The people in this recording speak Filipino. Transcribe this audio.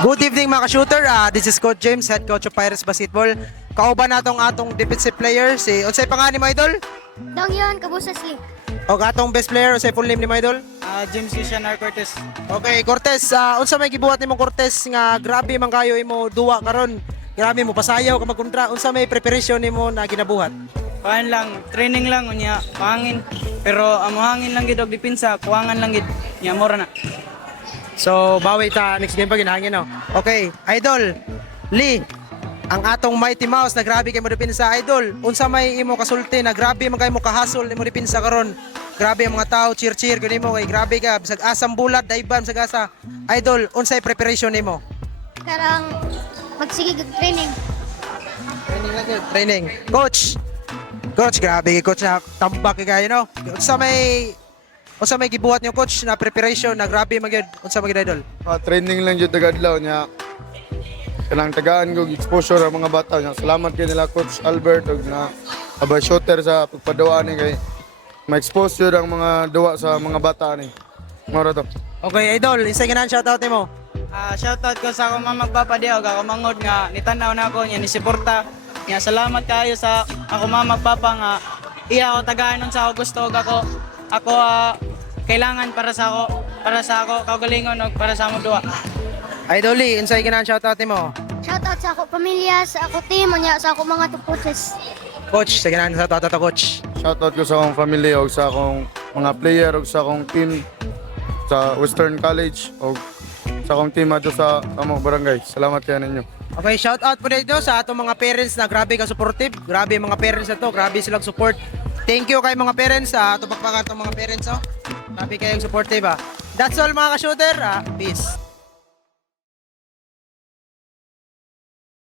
Good evening mga ka-shooter. This is Coach James, head coach of Pirates Basketball. Kauban natong atong defensive player si unsay pangalan ni mo idol? Dong yun, kabusas li. O atong best player unsay full name ni mo idol? James Lucianar Cortez. Okay, Cortez, unsa may gibuhat nimo Cortez nga grabe man kayo imo duwa karon? Grabe mo pasayaw ka magkontra. Unsa may preparation nimo na ginabuhat? Kuhaan lang, training lang unya, mahangin. Pero amo hangin lang gid og depensa, kuwangan lang gid. Nya mora na. So, bawi ta next game pa ginahangin no. Okay, idol. Lee, ang atong Mighty Mouse na grabe kay mo depensa idol. Unsa may imo kasulti na grabe man kay mo kahasol imo depensa karon. Grabe ang mga tao cheer gani mo kay grabe ka bisag asam bulat daiban sa asa. Idol, unsay preparation nimo? Karang magsigig og training. Training lang yun. Training. Coach. Coach, grabe kay coach na tambak kay kayo no. Unsa may gibuhat niyo coach na preparation na grabe magyud unsa magyud idol? Training lang jud tagadlaw niya. Kanang tagaan ko exposure ang mga bata niya. Salamat kay nila Coach Albert ug na abay shooter sa pagpadawaan ni kay ma-expose jud ang mga duwa sa mga bata ni. Moro to. Okay, idol, isa ganan shoutout nimo. Shoutout ko sa akong mga magpapadiog, ako mangod nga nitanaw na ako nya ni suporta. Nya salamat kayo sa ako mga magpapa nga iya ako tagaan sa ako gusto ug ako kailangan para sa ako kaugalingon ug para sa amo duwa. Idol Lee, unsay ganan shoutout nimo? Shoutout sa ako pamilya, sa ako team, unya sa ako mga coaches. Coach, sa ganan shoutout to coach. Shoutout ko sa akong family ug sa akong mga player ug sa akong team sa Western College ug sa akong team ato sa among barangay. Salamat kay ninyo. Okay, shout out po dito sa atong mga parents na grabe ka supportive. Grabe yung mga parents na to, grabe silang support. Thank you kay mga parents sa tupakpakan tong mga parents oh. Grabe kayong supportive ah. That's all mga ka-shooter. Peace.